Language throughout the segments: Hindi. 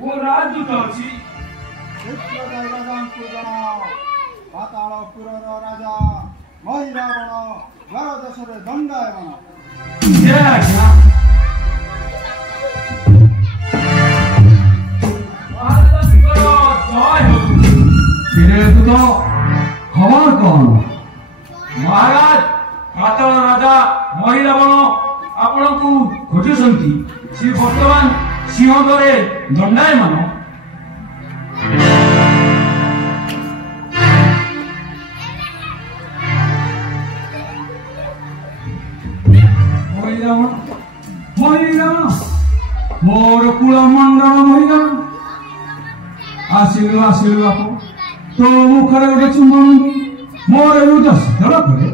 वो राजदूत अछि राजांकु जनाओ पातालपुर राजा महिरावण द्वार देशरे दंडायमान जय आज्ञा तो खबर कौन महाराज पाताल राजा महिरावण आपण को खोजुछंती से वर्तमान सिंहदरे दंडायमान महिरावण मोर कुलमंडल महिरावण आसिलु आसिलु बापू तो मुखरे गोटे चुंबन मोर उद्देश्य शीतल करे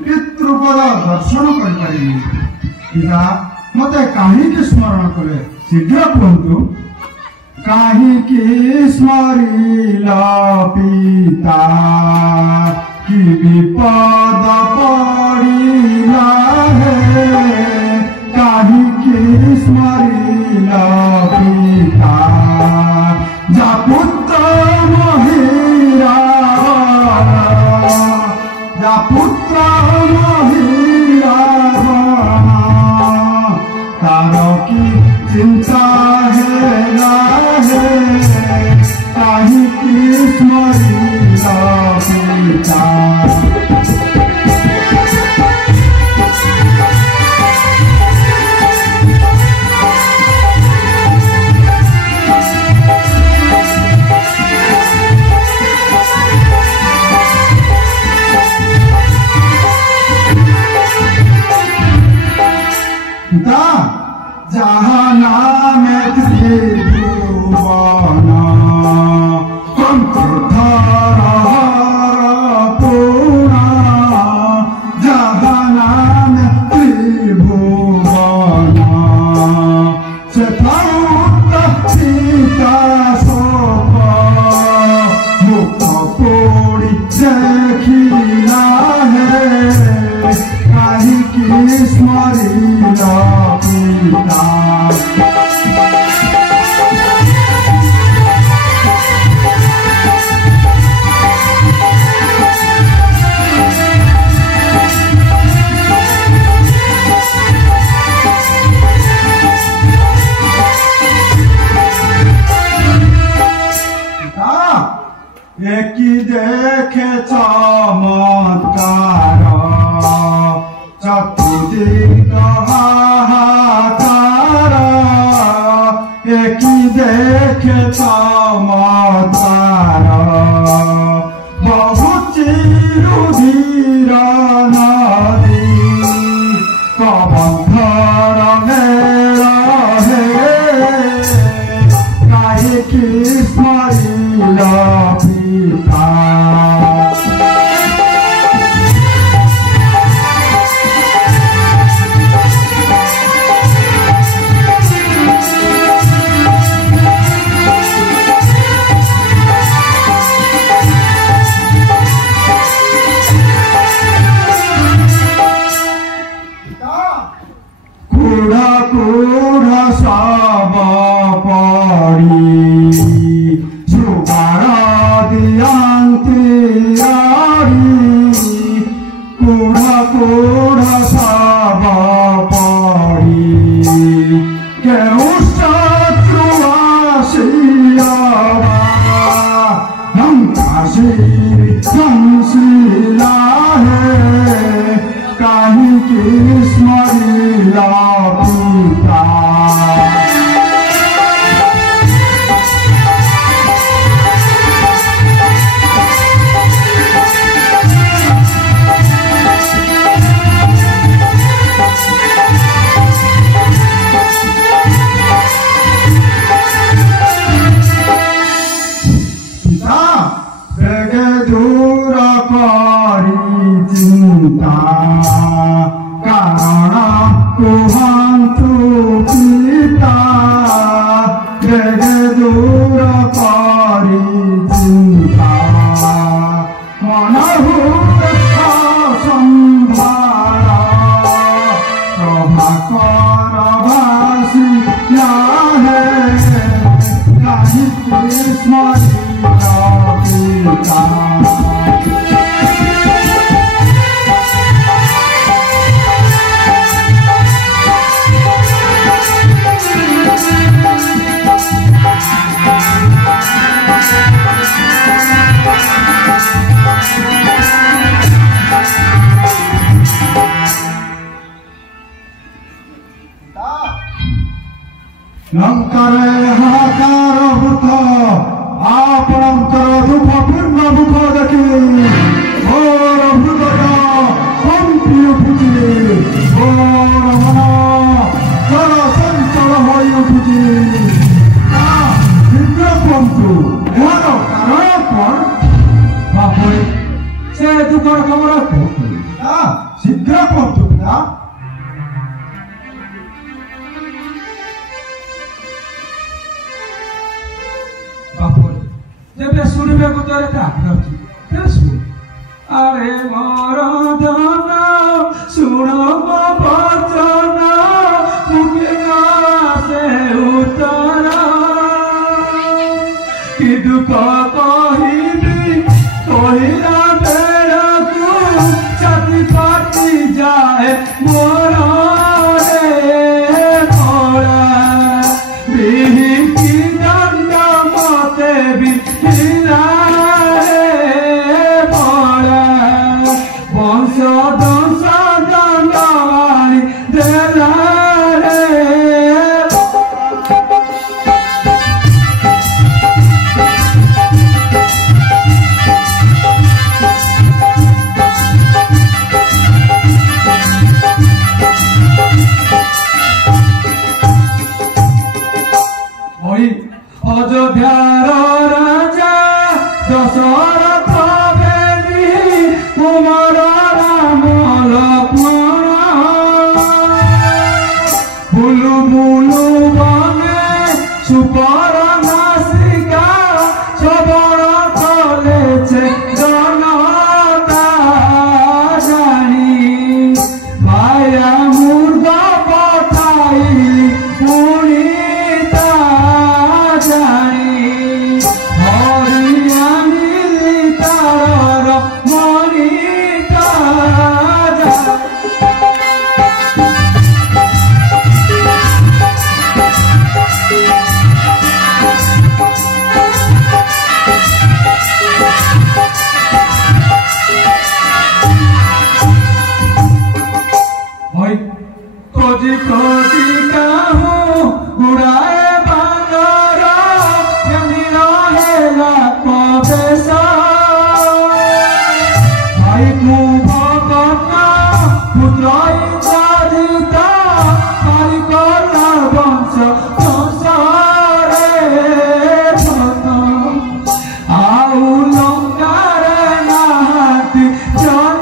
पितृपद दर्शन कर मत कहीं स्मरण कले शीघ्र कहतु कहीं स्मरिला पिता कि विपद पड़िला है कहीं स्मरिला पिता जा पुत्र महिरा जा पुत्र महिरा तारो की चिंता है ना है कहीं स्मरिला पिता जहाँ नाम त्रिभुवन पूर्ण जहाँ नाम त्रिभुवन से सीता शोक मुख पोड़ी देखिला है कहीं स्मरिला पिता एक देखे चमत्कार चतुर्दिक हाहाकार एक देखे चमत्कार बहुत रुधिर नदी कबंधर मेरा है कहीं स्मरिला पिता कूढ़ा कूढ़ा सब पड़ी सुगार दियांती कूढ़ा कूढ़ा सब पड़ी केहू शत्रु आसिया हम हंसिला है कहीं स्मरिला पिता दूर करी चिंता कारण कुहंतु पिता दूर करी चिंता पिता लंकारे हाहाकार वृथ आपणकर दुख पूर्ण दुख देखि मोर हृदय कंपी उठुछि मोर मन चल चंचल होई उठुछि शीघ्र कहतु एहार कारण कौन बापरे से दुखर खबर कहतु शीघ्र कहतु पिता तेरे सुनबे को तोरे आग्रह अछि तेरे सुन अरे मोर धन सुन मो वचन मुखिया से उतर कि दुख कहिबी कहिला बेड़कू छाती फाटी जाए मोर रे मोरा बिही की दंड मते भी अयोध्यार राजा दशरथ बेदी कुमार राम लक्ष्मण बुलु बुलु बने सुपर नासिका सबल कलेছে जनता जानी भाया मुर्ग पठाई पुणी खोजी खोजी कहूँ उड़ाए बांदर यमी रहेला प्रवेश भाई तू भगत पुत्र चरिता हरि कला वंश संसारे भक्त आउ लंकारे नाहाती जन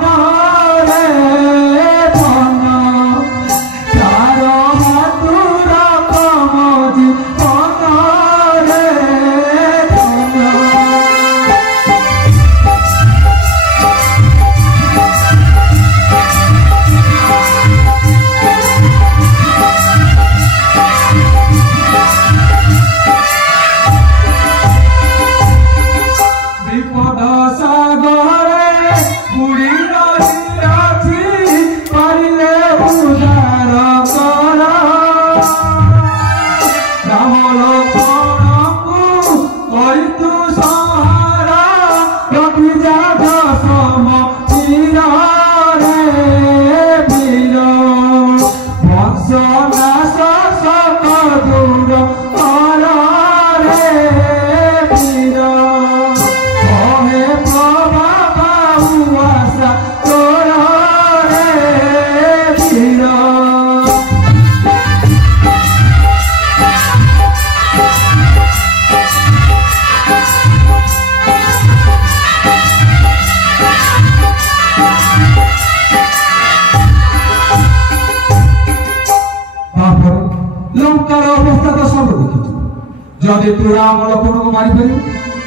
जदि तू राम लक्ष्मण को मारी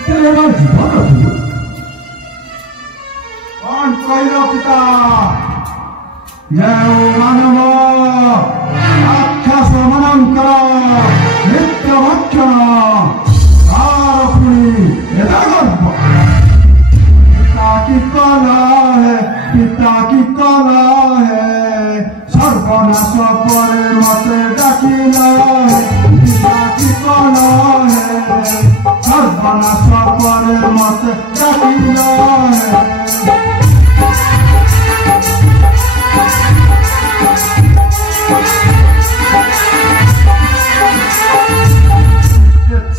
पार जीवन रखु कौन कहल पिता मानव राक्षस मनंकर नित्य भक्षण तार पुणी ପରେ ମତେ ଡାକିଲ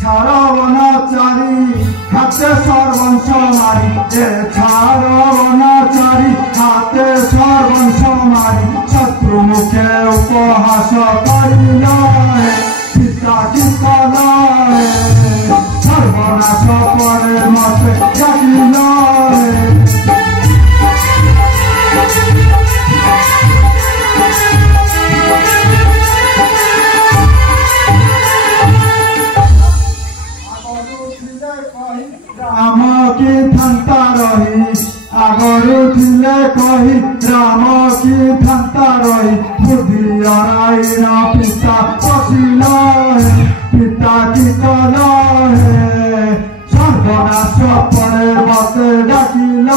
ছাড়বনাচারী হাতে সর্বংশ মারি ছাড়বনাচারী হাতে সর্বংশ মারি শত্রু মুখে উপহাস করিল পিতা কি কল সর্বনাশ করে মতে ডাকিল রাম কি ফান্তা রহি আগরু ଥିଲେ কহি রাম কি ফান্তা রহি বুদ্ধি অরাইন পিতা বসিল পিতা কি কল সর্বনাশ পরে মতে ডাকিল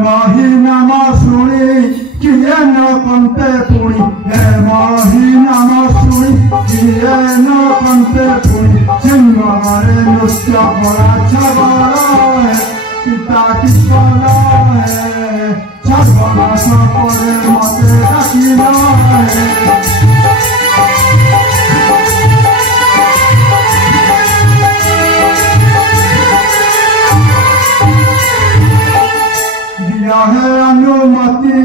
মহি নাম শুনি কিয়ে ন কন্তে পুଣି মহি নাম শুনি কিয়ে ন কন্তে পুଣି সিংহরে নৃত্য করা ছাগল পিতা কি কল সর্বনাশ করে মতে ডাকিল है अनुमति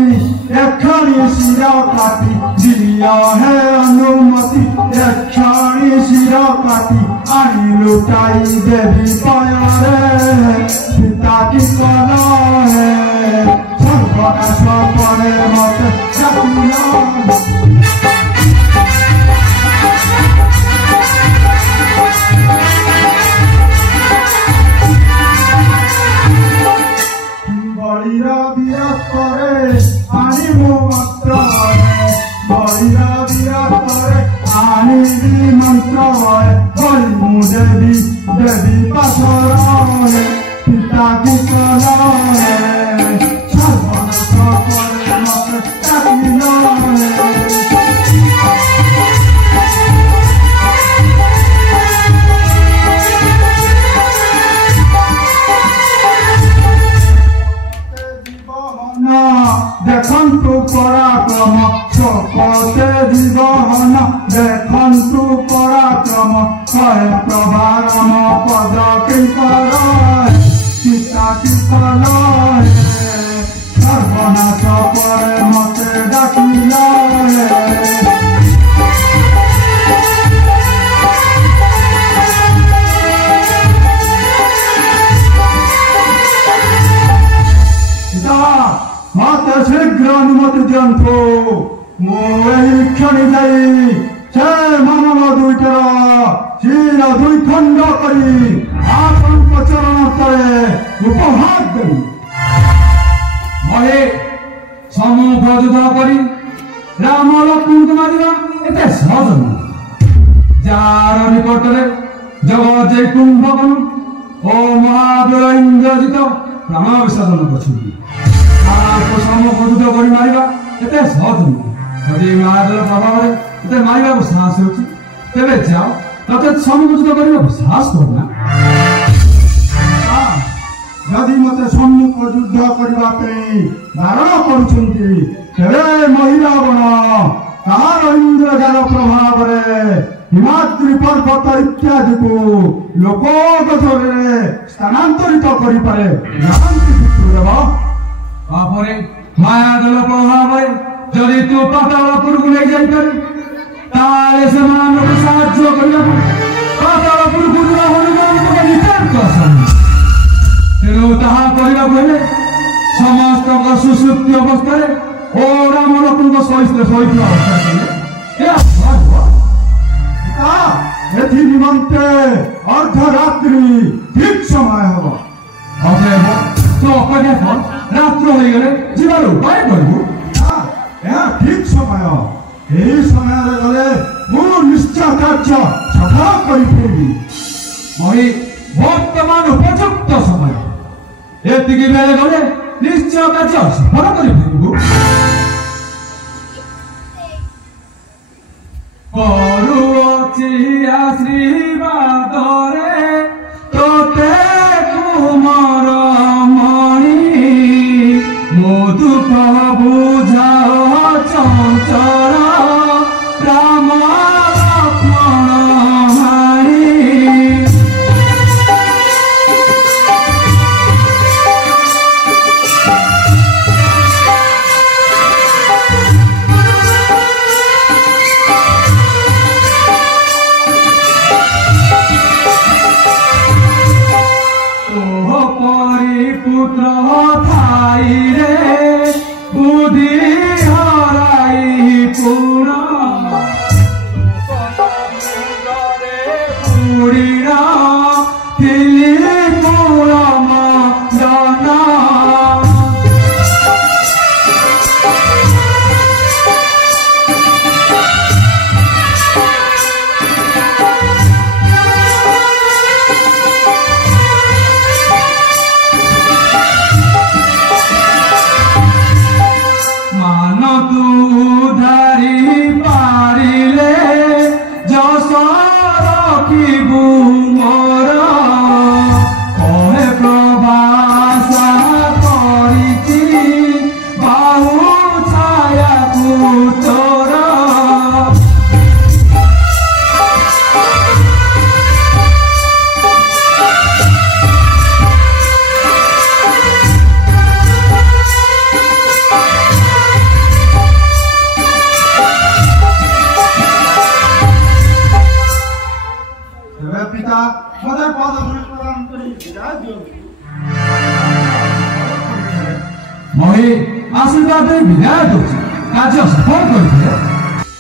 एखणी शिर काटी दिया है अनुमति एखणी शिर काटी आनी लुटाई देवी पयरे पिता की कल सर्वनाश करे मते डाकिल বলিরা বিরাটরে আনিমু মন্ত্রে বলিরা বিরাটরে আনিবি মন্ত্রে বলিমু দেবী দেবী পাশরে পিতা কি কল সর্বনাশ করে মতে ডাকিল দেখন্তু পরাক্রম শপথে জীবন দেখন্তু পরাক্রম কহে প্রভারম পদ কৃপর পিতা কি কল সর্বনাশ করে মতে ডাকিল মতে শীঘ্র অনুমতি দিয়ন্তু মু এই ক্ষণি যাই সে মানব দুইটার শির দুই খণ্ড করি আপনার চরণ তলে উপহার দেবি মহে সম্মুখ যুদ্ধ করি রাম লক্ষ্মণকে মারিবা এতে সহজ নয় যার নিকটরে জগৎ যে কুম্ভকর্ণ ও মহাবীর ইন্দ্রজিত প্রাণ বিসর্জন করছেন সম্মুখ যুদ্ধ କରି ମାରିବା ଏତେ ସହଜ ନୁହେଁ ଯଦି ମହାଦେବ ପ୍ରଭାବରେ ଏତେ ମାରିବାକୁ ସାହସ ହେଉଛି ତେବେ ଯାଅ ତତେ ସମ୍ମୁଖ ଯୁଦ୍ଧ କରିବାକୁ ସାହସ କର ନା ଯଦି ମତେ ସମ୍ମୁଖ ଯୁଦ୍ଧ କରିବା ପାଇଁ ବାରଣ କରୁଛନ୍ତି ତେବେ ମହିଳା ଗଣ ତାର ଇନ୍ଦ୍ରଜାଲ ପ୍ରଭାବରେ ହିମାଦ୍ରି ପର୍ବତ ଇତ୍ୟାଦିକୁ ଲୋକଗୋଚରରେ ସ୍ଥାନାନ୍ତରିତ କରିପାରେ ଜାଣନ୍ତି ପିତୃଦେବ ତାପରେ ମାୟାଦଳ ପ୍ରଭାବରେ ଯଦି ତୁ ପାତାଳପୁରକୁ ନେଇ ଯାଇପାରୁ ତାହେଲେ ସେମାନଙ୍କୁ ସାହାଯ୍ୟ କରିବାକୁ ପାତାଳପୁରକୁ ଯିବା ହନୁମାନ ଗୋଟେ ନିତାନ୍ତ ଆସନ ତେଣୁ ତାହା କରିବାକୁ ହେଲେ ସମସ୍ତଙ୍କ ସୁସୁପ୍ତି ଅବସ୍ଥାରେ ଓ ରାମ ଲୋକଙ୍କ ସହିତ ଅବସ୍ଥା କଲେ ଏଥି ନିମନ୍ତେ ଅର୍ଦ୍ଧରାତ୍ରି ଠିକ ସମୟ ହେବ ଅତଏବ ତୁ ଅପେକ୍ଷା କର ରାତ୍ର ହୋଇଗଲେ ଯିବାର ଉପାୟ କରିବୁ ଏହା ଠିକ ସମୟ ଏହି ସମୟରେ ଗଲେ ମୁଁ ନିଶ୍ଚୟ କାର୍ଯ୍ୟ ସଫଳ କରିପାରିବି ମହି ବର୍ତ୍ତମାନ ଉପଯୁକ୍ତ ସମୟ ଏତିକି ବେଳେ ଗଲେ ନିଶ୍ଚୟ କାର୍ଯ୍ୟ ସଫଳ କରିପାରିବୁ। କରୁଅଛି ଆଶୀର୍ବାଦରେ ତୋତେ କୁମର ମଣି ମୋ ଦୁଃଖ ବୁଝାଅ ଚଞ୍ଚଳ ରାମ ଲକ୍ଷ୍ମଣ ଭାଇ। পুত্র ঠাইরে বুদ্ধি হরাই পুণ পুরীরা থিলি মূলম জনা। ମହି ଆଶୀର୍ବାଦରେ ବିଦାୟ ଦଉଛି କାର୍ଯ୍ୟ ସଫଳ କରିଥିଲେ।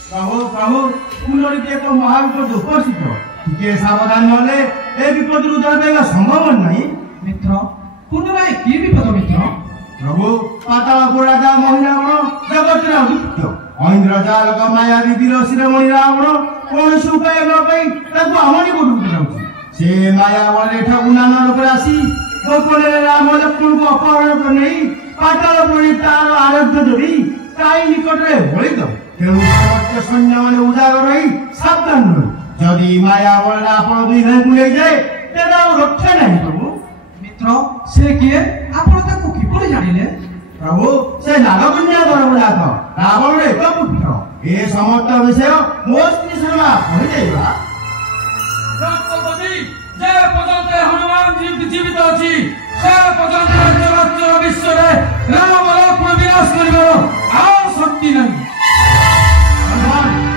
ପ୍ରଭୁ ପ୍ରଭୁ କୁଣ୍ଡଳୀଟି ଏକ ମହାବିପଦ ଉପସ୍ଥିତ, ଟିକେ ସାବଧାନ ନହେଲେ ଏ ବିପଦରୁ ଉଦ୍ଧାର ପାଇବା ସମ୍ଭବ ନାହିଁ। ମିତ୍ର ପୁନରାୟ କି ବିପଦ ମିତ୍ର? ପ୍ରଭୁ ପାତାଳପୁର ରାଜା ମହିରାବଣ ଜଗତର ଅଭିଯୁକ୍ତ ଐନ୍ଦ୍ରଜାଲକ ମାୟାବୀ ବୀର ଶିରୋମଣି ରାବଣ କୌଣସି ଉପାୟ ନ ପାଇ ତାକୁ ଆମରି ଗୋଟକୁ ଯାଉଛି। ସେ ମାୟାବଳରେ ଏଠାକୁ ନାନା ରୂପରେ ଆସି ଗୋପନରେ ରାମ ଲକ୍ଷ୍ମଣଙ୍କୁ ଅପହରଣ କରି ନେଇ ପାତାଳପୁରୀ ତାର ଆରାଧ୍ୟ ଦେବୀ ତାଇ ନିକଟରେ ବଳିଦେବ। ତେଣୁ ସମସ୍ତ ସୈନ୍ୟମାନେ ଉଜାଗର ରହି ସାବଧାନ ରହି, ଯଦି ମାୟାବଳରେ ଆପଣ ଦୁଇ ଭାଇଙ୍କୁ ନେଇଯାଏ ତେବେ ଆଉ ରକ୍ଷା ନାହିଁ। ପ୍ରଭୁ ମିତ୍ର ସେ କିଏ? ଆପଣ ତାକୁ କିପରି ଜାଣିଲେ? ପ୍ରଭୁ ସେ ନାଗକନ୍ୟା ଧର୍ମଜାତ ରାବଣର ଏକ ପୁତ୍ର। ଏ ସମସ୍ତ ବିଷୟ ମୋ ସ୍ତ୍ରୀ ଶର୍ମା କହିଦେଇବା। যে পর্যন্ত হনুমান জীবিত অছি সে পর্যন্ত রাজ্য বিশ্বরে রাম লক্ষ্মণ বিনাশ করিবার আর শক্তি নাই।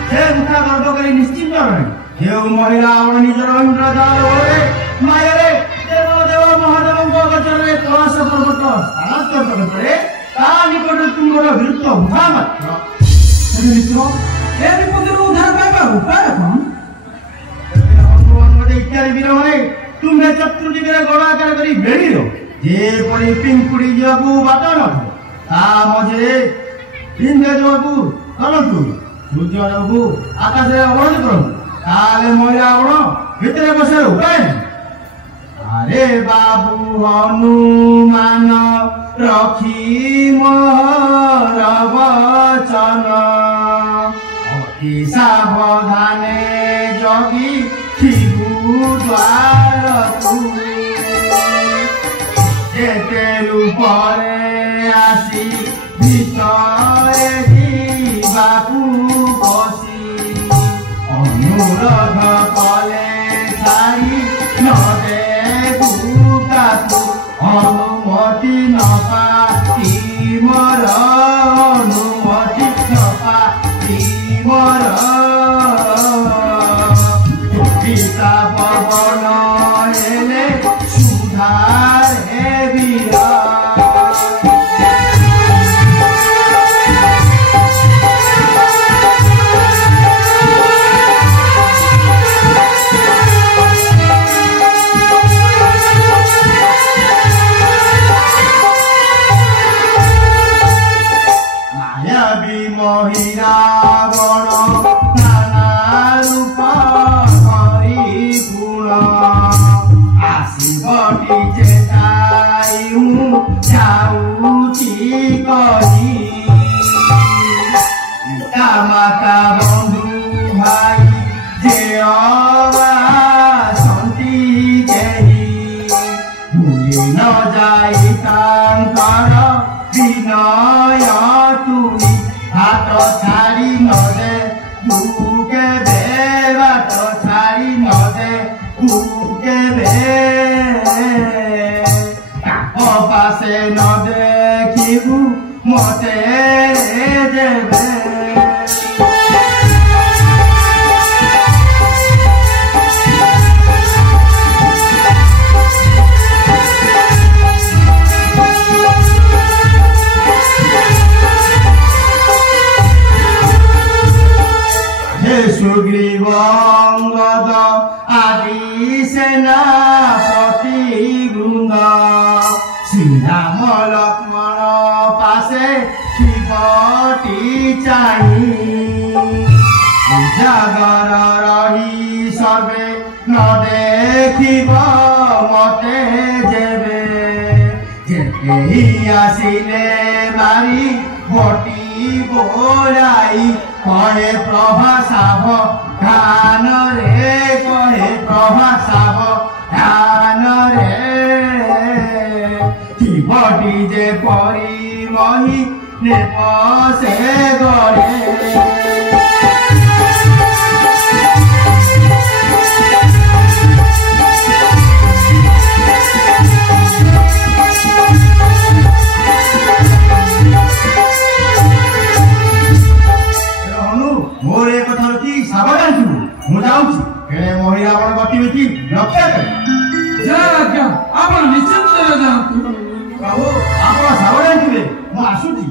ସେ ମୁଖା ଗର୍ବ କରି ନିଶ୍ଚିନ୍ତ ରହେ। ଯେଉଁ ମହିଳା ଆପଣ ନିଜର ଇନ୍ଦ୍ରଜାଲ ବଳରେ ମାୟାରେ ଦେବ ଦେବ ମହାଦେବଙ୍କ ଗଛରେ କଳସ ପର୍ବତ ସ୍ଥାନାନ୍ତରିତ କରେ, ତା ନିକଟରେ ତୁମର ବିରୁଦ୍ଧ ଉଠା ମାତ୍ର। ମିତ୍ର ଏ ବିପଦରୁ ଉଦ୍ଧାର ପାଇବା ଉପାୟ କଣ? ଇତ୍ୟାଦି ବୀରମାନେ ତୁମେ ଚତୁର୍ଦିଗରେ ଗୋଡ଼ ଆକାର କରି ବେଢ଼ିଲ, ଯେପରି ପିଙ୍କୁଡ଼ି ଯିବାକୁ ବାଟ ନଥାଏ। ତା ମଝିରେ ଇନ୍ଦ୍ର ଦେବକୁ କରନ୍ତୁ, ସୂର୍ଯ୍ୟ ଦେବକୁ ଆକାଶରେ ଅବରୋଧ କରନ୍ତୁ, ତାହେଲେ ମହିଳା ଆପଣ ଭିତରେ ବସିବାର ଉପାୟ ନାହିଁ। ଆରେ ବାବୁ ହନୁମାନ ରଖି ମୋର ବଚନ ଅତି ସାବଧାନେ ଜଗି ଦ୍ୱାରକୁ ଯେତେ ରୂପରେ ଆସି ଭିତରେ ଯିବାକୁ ବସି ଅନୁରୋଧ କଲେ ଛାଇ ନ ଦେବୁ ତାକୁ ଅନୁମତି ନ ପାଇ ମୋର ଅନୁମତି ନ ପାଇ ମୋର পিতা পবন এলে সুধারে বীরা। মায়াবী মহিরাবণ নানা রূপ আসিবটি চেতাই যাও করি পিতা মাতা বন্ধু ভাই যে অবাসন্তি কেহি ভুলি ন যাই তাঙ্কর বিনয় তুমি হাত ছাড়ি নদে বুকে বে বাট ছাড়ি নদে বুকে বে পাশে ন দেখিবু মতে যেবে সুগ্রীবঙ্গদ আদি সেনাপতি বৃন্দ শ্রীরাম লক্ষ্মণ পাশে শিবটি চাহি জাগর রহি সবে ন দেখিব মতে যেবে যেতেই আসিলে মারি বটি বোলাই কহে প্রভা সাব ধান রে কহে প্রভা সাব ধান রে শিবটি যে পরিমহি নেপসে গড়ে मोर एक कथा रखी सावधान थी मु जाऊँ एणे महिला आपण गतिविधि लक्ष्य करे जय आज्ञा आपण निश्चिंत जातु प्रभु आपण सावधान थिबे मु आसुची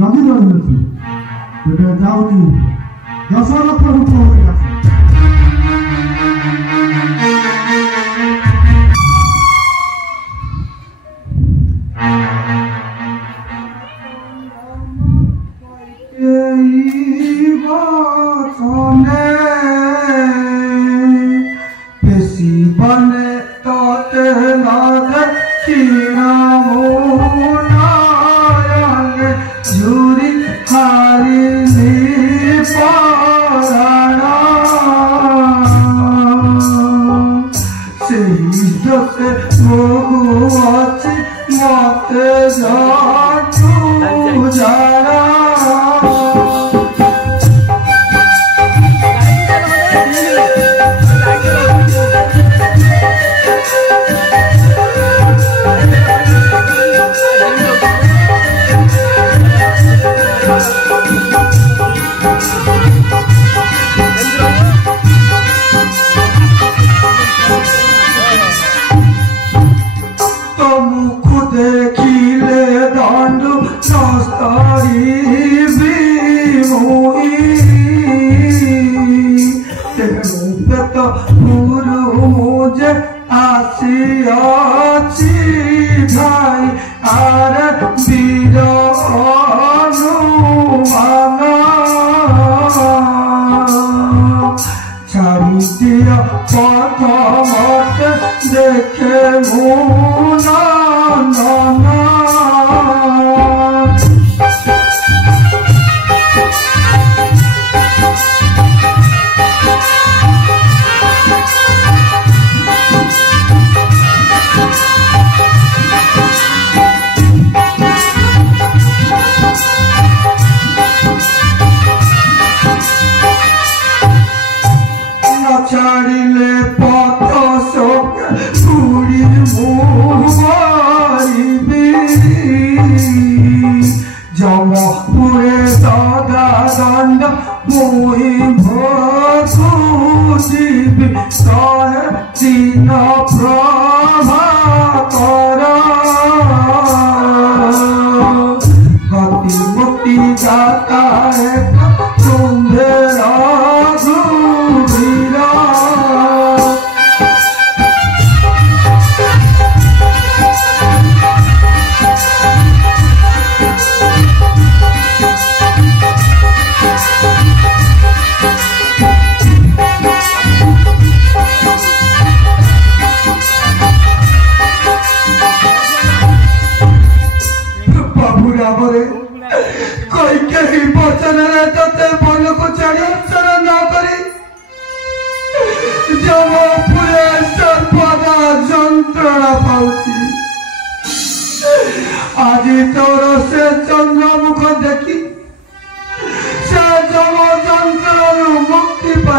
जगी रही जाऊँ 10 लक्ष रुपये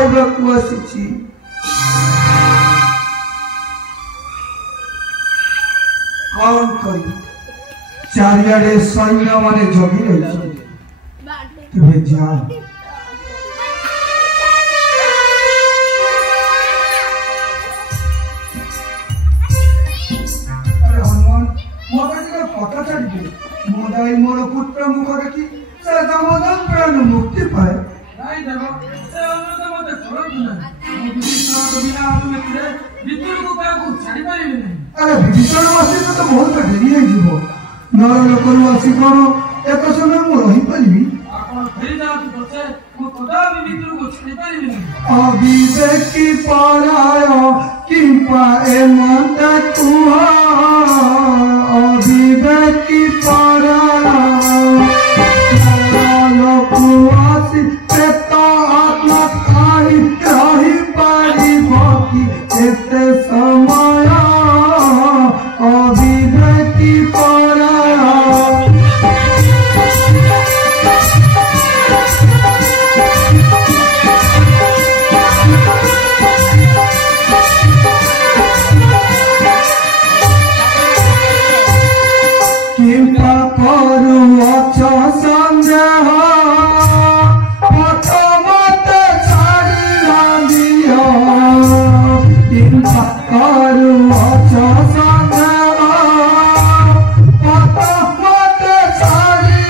ପାଇବାକୁ ଆସିଛି। କଣ କରିବି, ଚାରିଆଡେ ସୈନ୍ୟମାନେ ଜଗି ରହିଛନ୍ତି। ତେବେ ଯାଅ। मोदाई मोर पुत्र मुख देखी से दामोदर प्राण मुक्ति पाए। नहीं देखो से अनुरोध मते करंतु ना मो विभीषण को बिना अनुमति विदुर को काकू छाड़ी परिबे नहीं। अरे विभीषण आसी तो बहुत देरी है जीवो नर लोक रु आसी कोन एक समय मु रही परिबी। आपण फेरी जातु पछे मो कदा भी विदुर को छाड़ी परिबे नहीं। अविवेकी पराय किंपा ए मत कुहा अविवेकी पराय लोकुआसी पेता आत्मा खाई रही परिबकी एते समय अविवेकी पराय। किंपा करू अच्छा संदेह प्रथमत छाड़ी दिया। किंपा करू अच्छा संदेह प्रथमत छाड़ी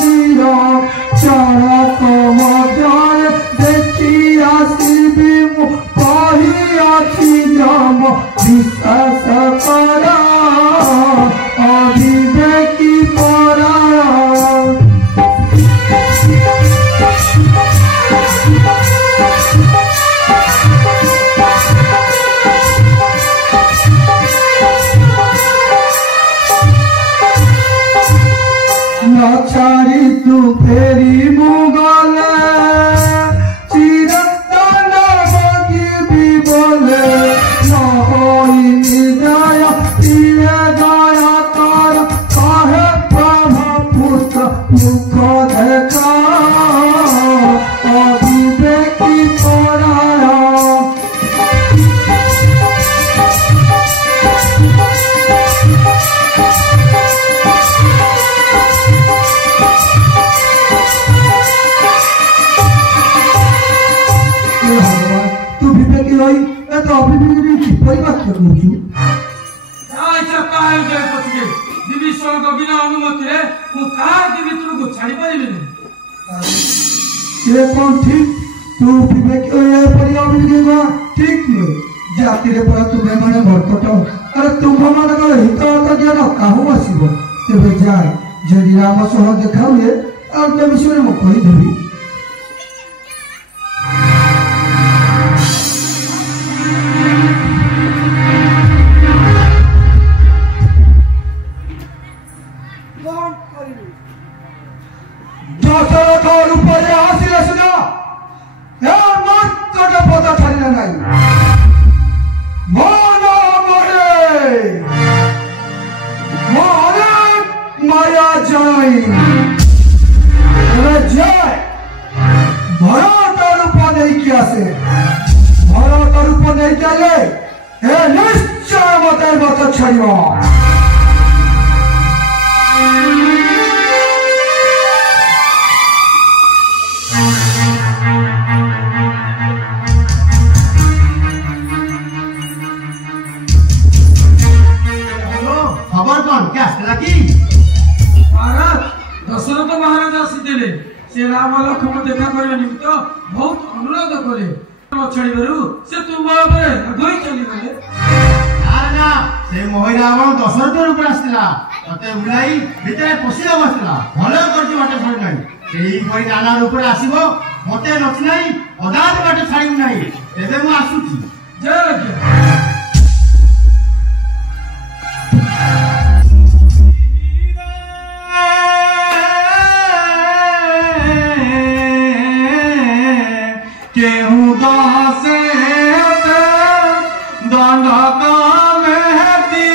दिया। चढ़क मध्य देखी आसबी कही अच्छी जम विश्वास कर अविवेकी पराय। नचारी तू फेरी मुगले चिरंतन बगी भी बोले न होई निदय तिरे दया कर कहे प्रभु पुत्र मुख देखा अविवेकी पराय। तू विवेकी रही तो अविवेकी किपरि वाक्य कहूछु। जाय चकाय जे पछके विभीषण को बिना अनुमति रे मु कार के विदुर को छाड़ी परिबे नहीं। ये कौन ठीक तू विवेकी ये परि अविवेकी बा ठीक न जाति रे पर तू बेमाने भरकट। अरे तुम मन कर हित तो ज्ञान काहू आसीबो। तेबे जाय जदि राम सह देखा हुए आ ते विषय में कहि देबी। दशरथ रूपरे आसिले सुना हे मर्कट पद छाड़िले नहीं मन मरे माया जाई जय भरत रूप नहीं किया से भरत रूप नहीं चले हे निश्चय मत छाड़ियो। खबर कौन क्या लकी महाराज दशरथ महाराज आसीथिले से राम लक्ष्मण को देखा करबे निमित्त बहुत अनुरोध करे छाड़ीबारु से तुम बाबरे अगोई चली गले। ना से मोहि रावण दशरथ रूप आसला तते उलाई भितरे पसिला बसला भले करती बाटे छाड़ी नाही एई परि नाना रूप रे आसीबो मते नछि नाही अदात बाटे छाड़ी नाही एबे मु आसुची जय जय। केहू दासे दंडका मेहती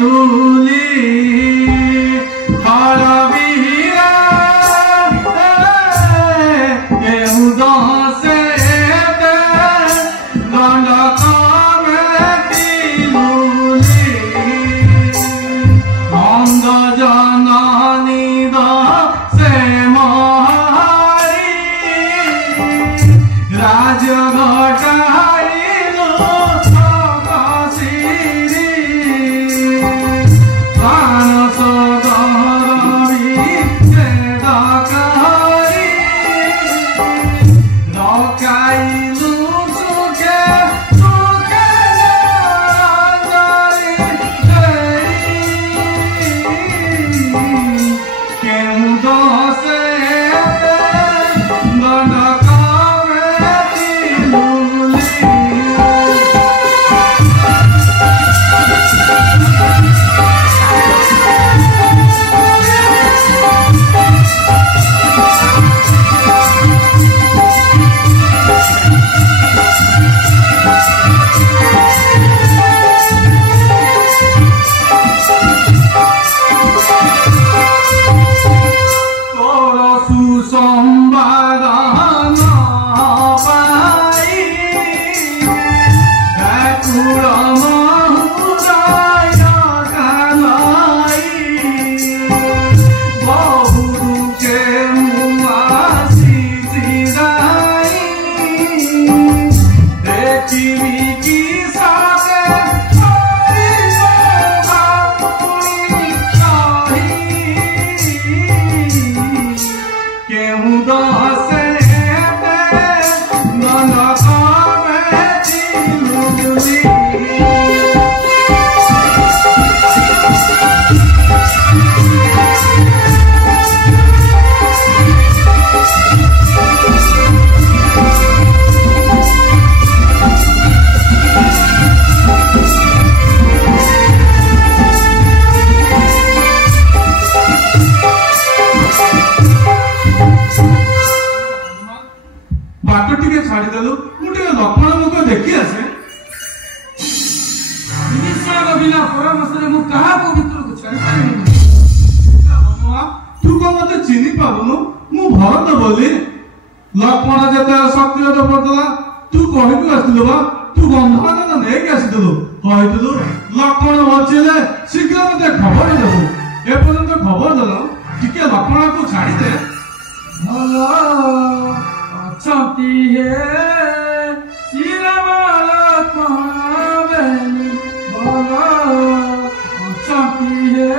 लूली हरवीरा केहू दासे राज घटाइलो तपसिरी मानस धरमी छेदकारी रकाइलु सुखे सुखे केहू दसे लक्ष्मण जते शक्ति पड़ता तू कहू आसलु बा तू बंधन नहीं आसलु कहलु लक्ष्मण बचिले शीघ्र मत खबर देबू एपर्यंत खबर देल टिके लक्ष्मण को छाड़ी दे भला अछती हे श्रीराम लक्ष्मण बेनी भला अछती हे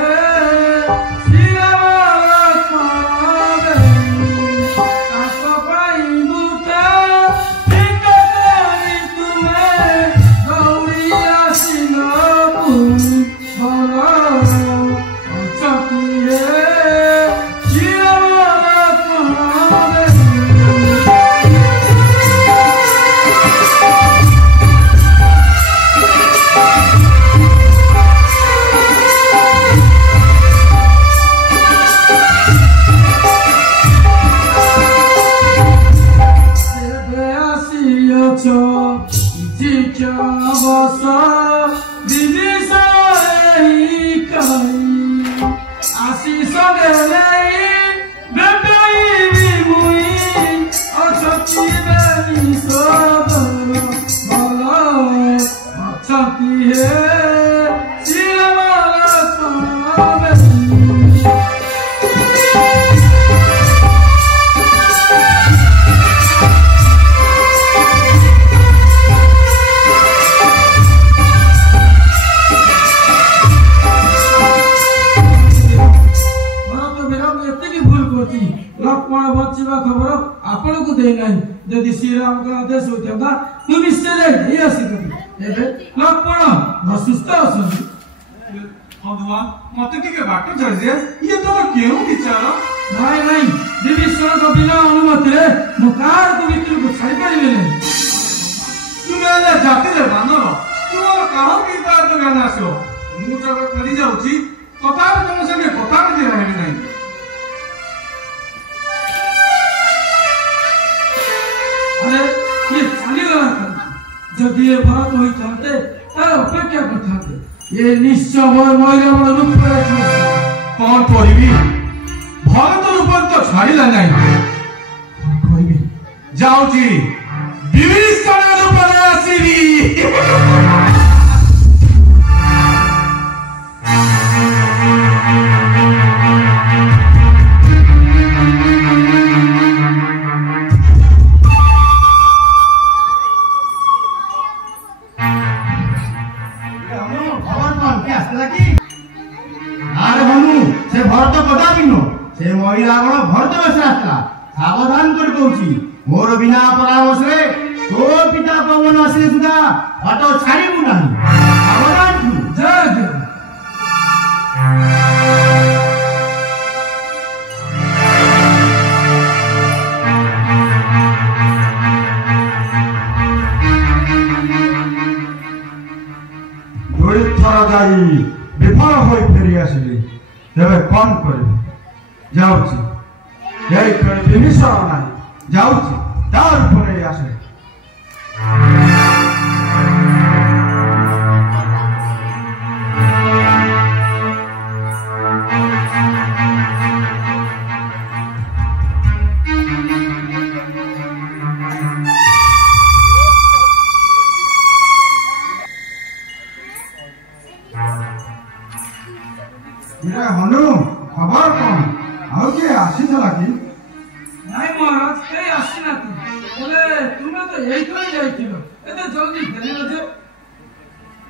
श्रीराम का आदेश होता तू निश्चय लक्ष्मण सुस्थ मत बाट छाड़े ये तो क्यों विचार नाई नाई विभीषण को बिना अनुमति रे मुकार को भीतर को छाड़ी परिबे तुम जाति बानर तुम कह कि तार जो ज्ञान आसो मु जब फेरी जाऊँगी कथा तुम संगे कथा भी रही नहीं अरे ये चलीगला जदि ये भरत होता अपेक्षा करते ये निश्चय महिला रूप कौन करी भरत रूप तो छाड़ा नहीं जाऊँगी विभीषण रूप आसबी ମହିଳା ଗଣ ଭରତ ବେଶରେ ଆସିଲା। ସାବଧାନ କରି କହୁଛି, ମୋର ବିନା ପରାମର୍ଶରେ ତୋ ପିତା ପବନ ଆସିଲେ ସୁଦ୍ଧା ବାଟ ଛାଡ଼ିବୁ ନାହିଁ। ସାବଧାନ ଜୟ ଜୟ। ଥର ଯାଇ ବିଫଳ ହୋଇ ଫେରି ଆସିଲି, ତେବେ କଣ କରିବି? ଯାଉଛି ଯାଇ ବିଭୀଷଣ ନାହିଁ, ଯାଉଛି ତାର ଉପରେ ଆସେ। ହନୁ ଖବର କଣ? ଆଉ କିଏ ଆସିଥିଲା କି? ନାଇଁ ମହାରାଜ, କେହି ଆସିନାହାନ୍ତି। ହେଲେ ତୁମେ ତ ଏଇଠୁ ହିଁ ଯାଇଥିଲ, ଏତେ ଜଲ୍ଦି ଫେରିଲ ଯେ?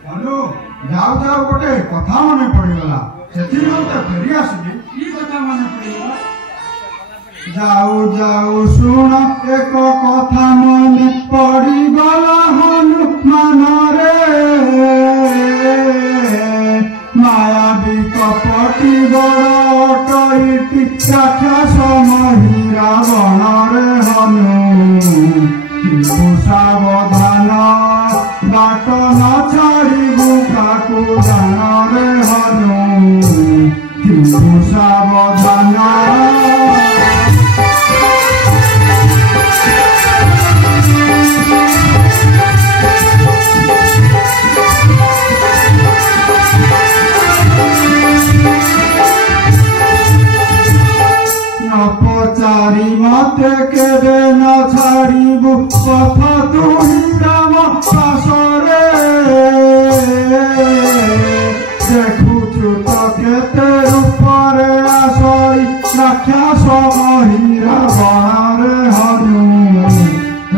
ହନୁ ଯାଉ ଯାଉ ଗୋଟେ କଥା ମନେ ପଡିଗଲା, ସେଥିପାଇଁ ଫେରି ଆସିଲି। କି କଥା ମନେ ପଡିଗଲା? ଯାଉ ଯାଉ ଶୁଣ ଏକ କଥା ମନେ ପଡିଗଲା ହନୁମାନରେ। ମାୟାବୀ କପଟି ବଡ଼ ଅଟଇଟି ରାକ୍ଷସ ମହିରା ବଣରେ ହନୁ। କିନ୍ତୁ ସାବଧାନ ବାଟ ନ ଛାଡ଼ିବୁ କାକୁ ଜାଣରେ ହନୁ। କିନ୍ତୁ ସାବଧାନ ପଚାରି ମତେ କେବେ ନ ଛାଡ଼ିବୁ ପଥ ତୁହି ରାମ ପାଶରେ। ଦେଖୁଛୁ ତ କେତେ ରୂପରେ ଆସଇ ରାକ୍ଷସ ମହିରା ବଣରେ ହନୁ।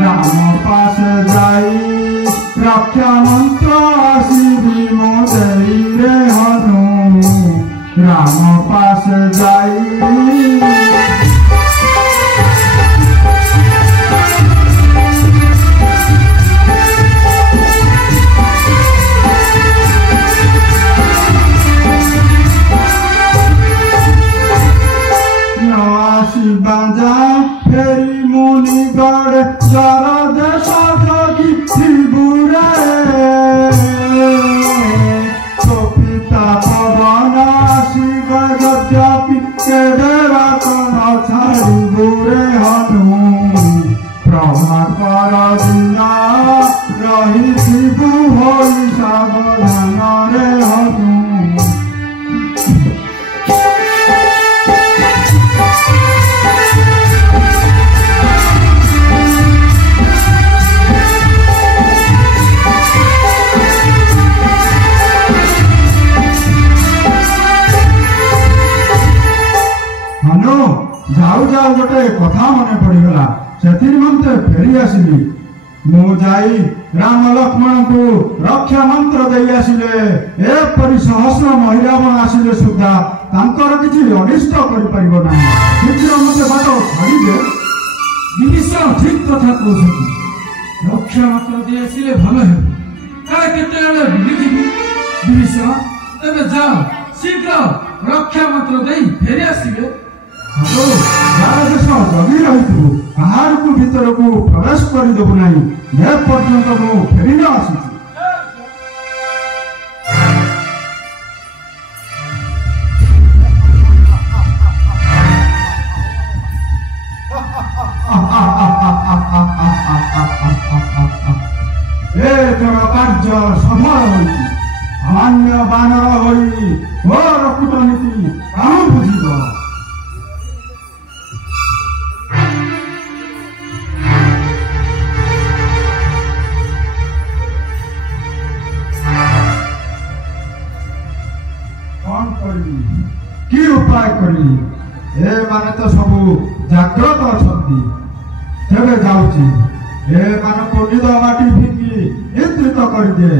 ରାମ ପାଶେ ଯାଇ ରକ୍ଷା ମନ୍ତ୍ର ଆସିବି ମୋ ଦେଇରେ ହନୁ। ରାମ ପାଶେ ଯାଇ ବାଜା ଫେରି ମୁନି ଗଡ଼େ ଜର ଦେଶ ଜଗି ଥିବୁରେ। ତୋ ପିତା ପବନ ଆସିବ ଯଦ୍ୟପି କେବେ ବାଟ ନ ଛାଡ଼ିବୁରେ ହନୁ। ପ୍ରଭାକର ଦିନ ରହିଥିବୁ ହୋଇ ସାବଧାନରେ ହନୁ। ଯାଉ ଯାଉ ଗୋଟେ କଥା ମନେ ପଡିଗଲା, ସେଥିନିମନ୍ତେ ଫେରି ଆସିଲି। ମୁଁ ଯାଇ ରାମ ଲକ୍ଷ୍ମଣଙ୍କୁ ରକ୍ଷା ମନ୍ତ୍ର ଦେଇ ଆସିଲେ ଏପରି ସହସ୍ର ମହିଳାଗଣ ଆସିଲେ ସୁଦ୍ଧା ତାଙ୍କର କିଛି ଅନିଷ୍ଟ କରିପାରିବ ନାହିଁ। ଶୀଘ୍ର ମତେ ବାଟ ଛାଡ଼ିବେ। ବିଭୀଷଣ ଠିକ କଥା କହୁଛନ୍ତି। ରକ୍ଷା ମାତ୍ର ଦେଇ ଆସିଲେ ଭଲ ହେବ, କାଳେ କେତେବେଳେ ଭୁଲିଯିବି। ବିଭୀଷଣ ତେବେ ଯାଅ, ଶୀଘ୍ର ରକ୍ଷା ମାତ୍ର ଦେଇ ଫେରି ଆସିବେ। ଦେଶ ଜଗି ରହିଥିବୁ, କାହାରକୁ ଭିତରକୁ ପ୍ରବେଶ କରିଦେବୁ ନାହିଁ ଯେ ପର୍ଯ୍ୟନ୍ତ ମୁଁ ଫେରି ନ ଆସିଛି। ଏଥର କାର୍ଯ୍ୟ ସଫଳ ହୋଇଛି। ଅମାନ୍ୟ ବାନର ହୋଇ ମୋର କୂଟନୀତି କାମ ବୁଝିବ। কি উপায় করি? এমানে তো সবু জাগ্রত অছন্তি। তেবে যাউছি, এমানকু নিদ মাটি ফিকি নিদ্রিত করিদিয়ে।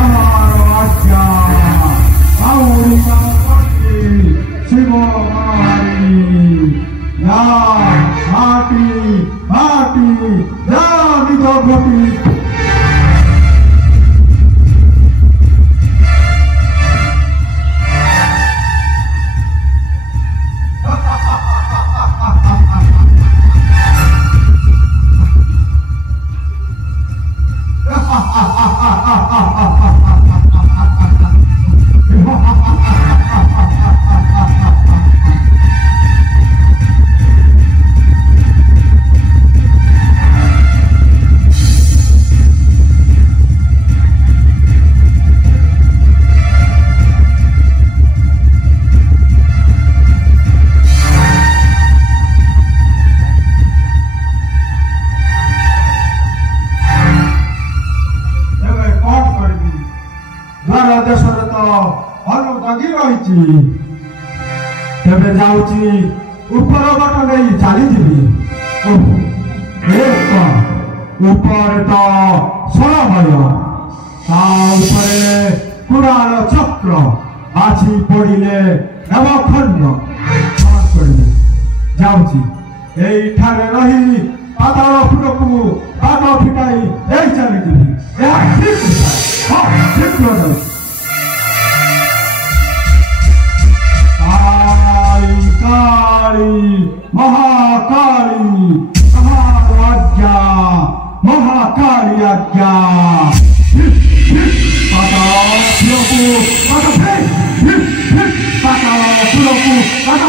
আমার तेरे जाऊँगी ऊपर बाटा नहीं चाली जीवी एक ऊपर तो सोना भयो ऊपर कुराल चक्र आछि पड़िले नवखंड जाऊँगी एठारे रही पाताल फुटकू बाट फिटाई यही चली जीवी ठीक काली काली महाकाली महाराज्ञा महाकाली आज्ञा पाताल फुटकू बाट